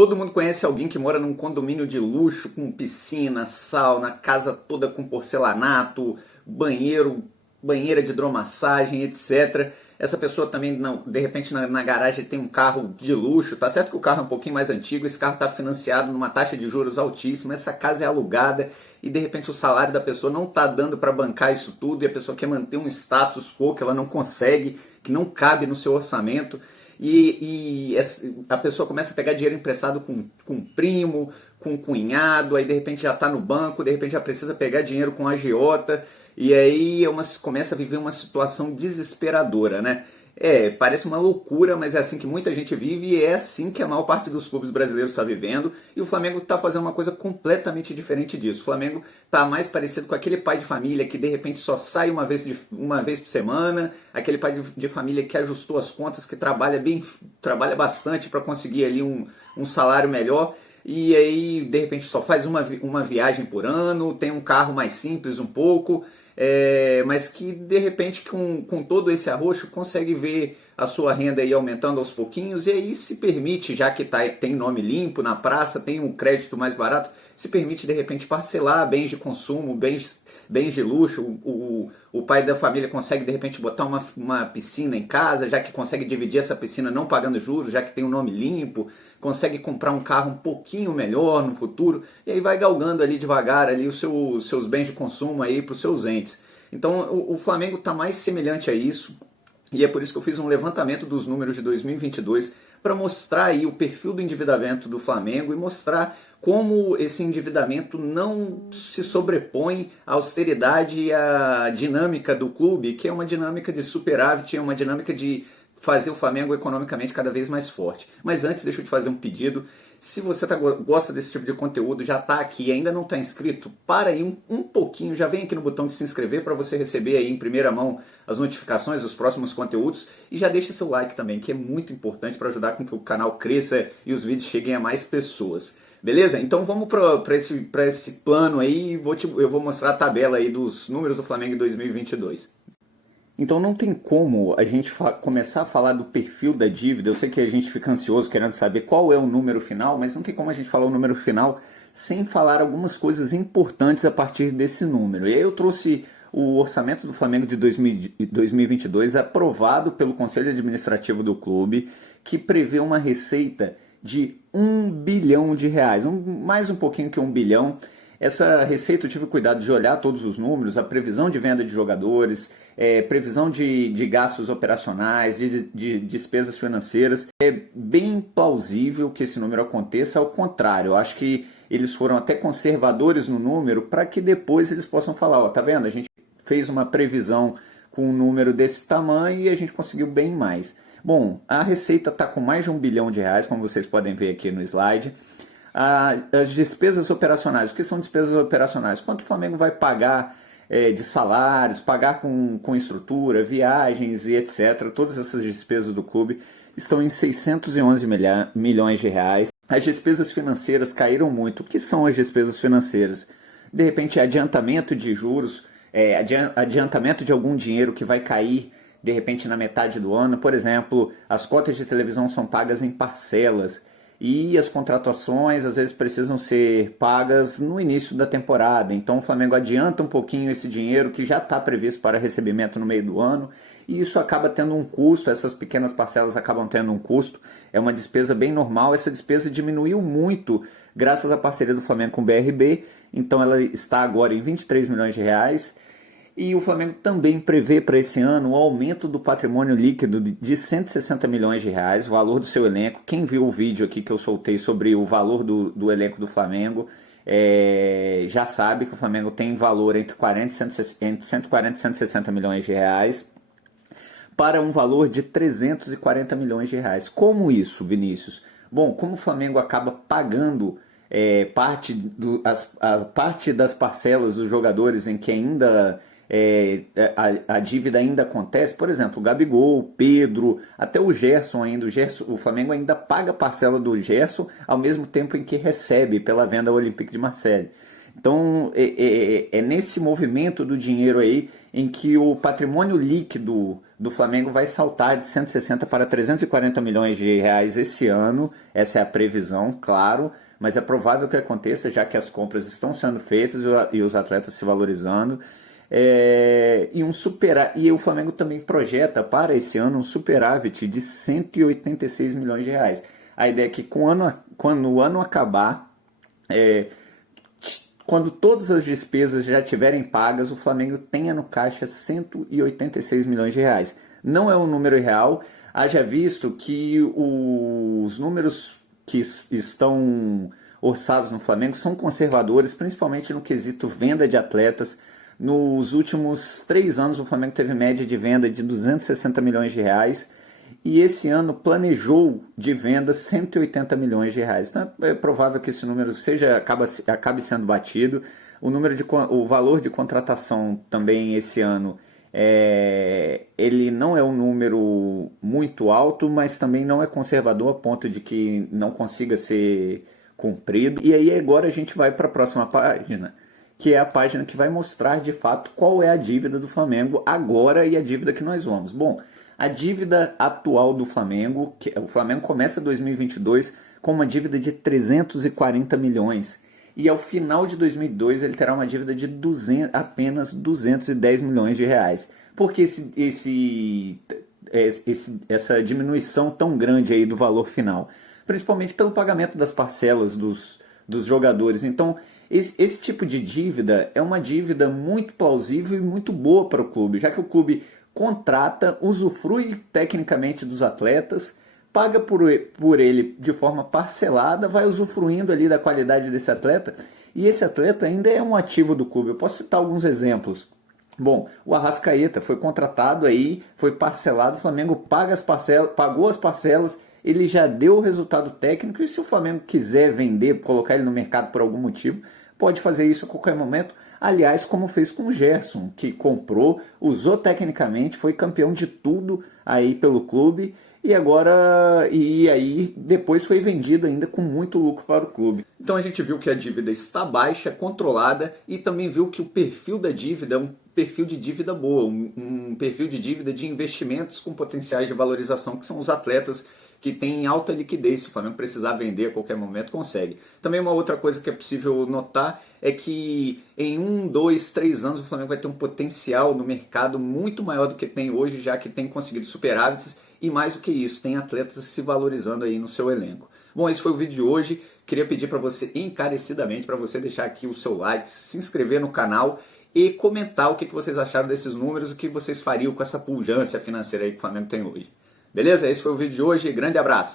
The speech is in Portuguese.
Todo mundo conhece alguém que mora num condomínio de luxo, com piscina, sauna, casa toda com porcelanato, banheiro, banheira de hidromassagem, etc. Essa pessoa também, de repente, na garagem tem um carro de luxo. Tá certo que o carro é um pouquinho mais antigo, esse carro está financiado numa taxa de juros altíssima, essa casa é alugada e de repente o salário da pessoa não está dando para bancar isso tudo e a pessoa quer manter um status quo que ela não consegue, que não cabe no seu orçamento. E a pessoa começa a pegar dinheiro emprestado com um primo, com um cunhado, aí de repente já está no banco, de repente já precisa pegar dinheiro com a agiota, e aí começa a viver uma situação desesperadora, né? Parece uma loucura, mas é assim que muita gente vive e é assim que a maior parte dos clubes brasileiros está vivendo. E o Flamengo está fazendo uma coisa completamente diferente disso. O Flamengo está mais parecido com aquele pai de família que de repente só sai uma vez por semana, aquele pai de família que ajustou as contas, que trabalha bastante para conseguir ali um salário melhor. E aí, de repente, só faz uma viagem por ano, tem um carro mais simples um pouco, mas que, de repente, com todo esse arroxo, consegue ver a sua renda aí aumentando aos pouquinhos, e aí se permite, já que tem nome limpo na praça, tem um crédito mais barato, se permite, de repente, parcelar bens de consumo, bens de luxo. O pai da família consegue, de repente, botar uma piscina em casa, já que consegue dividir essa piscina não pagando juros, já que tem um nome limpo, consegue comprar um carro um pouquinho melhor no futuro, e aí vai galgando ali devagar ali os seus bens de consumo aí para os seus entes. Então o Flamengo está mais semelhante a isso, e é por isso que eu fiz um levantamento dos números de 2022 para mostrar aí o perfil do endividamento do Flamengo e mostrar como esse endividamento não se sobrepõe à austeridade e à dinâmica do clube, que é uma dinâmica de superávit, é uma dinâmica de fazer o Flamengo economicamente cada vez mais forte. Mas antes, deixa eu te fazer um pedido. Se você gosta desse tipo de conteúdo, já está aqui e ainda não está inscrito, para aí um pouquinho, já vem aqui no botão de se inscrever para você receber aí em primeira mão as notificações dos próximos conteúdos e já deixa seu like também, que é muito importante para ajudar com que o canal cresça e os vídeos cheguem a mais pessoas. Beleza? Então vamos para esse plano aí, eu vou mostrar a tabela aí dos números do Flamengo em 2022. Então não tem como a gente começar a falar do perfil da dívida. Eu sei que a gente fica ansioso querendo saber qual é o número final, mas não tem como a gente falar o número final sem falar algumas coisas importantes a partir desse número. E aí eu trouxe o orçamento do Flamengo de 2022 aprovado pelo Conselho Administrativo do clube, que prevê uma receita de R$1 bilhão, mais um pouquinho que 1 bilhão. Essa receita eu tive cuidado de olhar todos os números, a previsão de venda de jogadores, previsão de gastos operacionais, de despesas financeiras. É bem plausível que esse número aconteça, ao contrário, eu acho que eles foram até conservadores no número para que depois eles possam falar, ó, tá vendo, a gente fez uma previsão com um número desse tamanho e a gente conseguiu bem mais. Bom, a receita está com mais de R$1 bilhão, como vocês podem ver aqui no slide. As despesas operacionais, o que são despesas operacionais? Quanto o Flamengo vai pagar de salários, pagar com estrutura, viagens e etc. Todas essas despesas do clube estão em R$611 milhões. As despesas financeiras caíram muito. O que são as despesas financeiras? De repente, adiantamento de juros, adiantamento de algum dinheiro que vai cair de repente na metade do ano. Por exemplo, as cotas de televisão são pagas em parcelas e as contratações às vezes precisam ser pagas no início da temporada. Então o Flamengo adianta um pouquinho esse dinheiro que já está previsto para recebimento no meio do ano e isso acaba tendo um custo, essas pequenas parcelas acabam tendo um custo. É uma despesa bem normal, essa despesa diminuiu muito graças à parceria do Flamengo com o BRB, então ela está agora em R$23 milhões. E o Flamengo também prevê para esse ano o aumento do patrimônio líquido de R$160 milhões, o valor do seu elenco. Quem viu o vídeo aqui que eu soltei sobre o valor do elenco do Flamengo, já sabe que o Flamengo tem valor entre 140 e 160 milhões de reais para um valor de 340 milhões de reais. Como isso, Vinícius? Bom, como o Flamengo acaba pagando parte das parcelas dos jogadores em que ainda a dívida ainda acontece, por exemplo, o Gabigol, o Pedro, até o Gerson ainda, o Flamengo ainda paga a parcela do Gerson ao mesmo tempo em que recebe pela venda ao Olympique de Marseille. Então é nesse movimento do dinheiro aí em que o patrimônio líquido do Flamengo vai saltar de 160 para 340 milhões de reais esse ano. Essa é a previsão, claro, mas é provável que aconteça, já que as compras estão sendo feitas e os atletas se valorizando. E o Flamengo também projeta para esse ano um superávit de 186 milhões de reais. A ideia é que quando o ano acabar, quando todas as despesas já estiverem pagas, o Flamengo tenha no caixa 186 milhões de reais. Não é um número real, haja visto que os números que estão orçados no Flamengo são conservadores, principalmente no quesito venda de atletas. Nos últimos 3 anos, o Flamengo teve média de venda de 260 milhões de reais e esse ano planejou de venda 180 milhões de reais. Então é provável que esse número acabe sendo batido. O valor de contratação também esse ano ele não é um número muito alto, mas também não é conservador a ponto de que não consiga ser cumprido. E aí agora a gente vai para a próxima página, que é a página que vai mostrar de fato qual é a dívida do Flamengo agora e a dívida que nós vamos. Bom, a dívida atual do Flamengo, o Flamengo começa 2022 com uma dívida de 340 milhões e ao final de 2002 ele terá uma dívida de apenas 210 milhões de reais. Por que essa diminuição tão grande aí do valor final? Principalmente pelo pagamento das parcelas dos jogadores. Então, esse tipo de dívida é uma dívida muito plausível e muito boa para o clube, já que o clube contrata, usufrui tecnicamente dos atletas, paga por ele de forma parcelada, vai usufruindo ali da qualidade desse atleta, e esse atleta ainda é um ativo do clube. Eu posso citar alguns exemplos. Bom, o Arrascaeta foi contratado aí, foi parcelado, o Flamengo pagou as parcelas, ele já deu o resultado técnico, e se o Flamengo quiser vender, colocar ele no mercado por algum motivo, pode fazer isso a qualquer momento. Aliás, como fez com o Gerson, que comprou, usou tecnicamente, foi campeão de tudo aí pelo clube e aí depois foi vendido ainda com muito lucro para o clube. Então a gente viu que a dívida está baixa, controlada, e também viu que o perfil da dívida é um perfil de dívida boa, um perfil de dívida de investimentos com potenciais de valorização, que são os atletas que tem alta liquidez. Se o Flamengo precisar vender a qualquer momento, consegue. Também uma outra coisa que é possível notar é que em 1, 2, 3 anos o Flamengo vai ter um potencial no mercado muito maior do que tem hoje, já que tem conseguido superávites e mais do que isso, tem atletas se valorizando aí no seu elenco. Bom, esse foi o vídeo de hoje. Queria pedir para você encarecidamente para você deixar aqui o seu like, se inscrever no canal e comentar o que vocês acharam desses números, o que vocês fariam com essa pujança financeira aí que o Flamengo tem hoje. Beleza? Esse foi o vídeo de hoje. Grande abraço!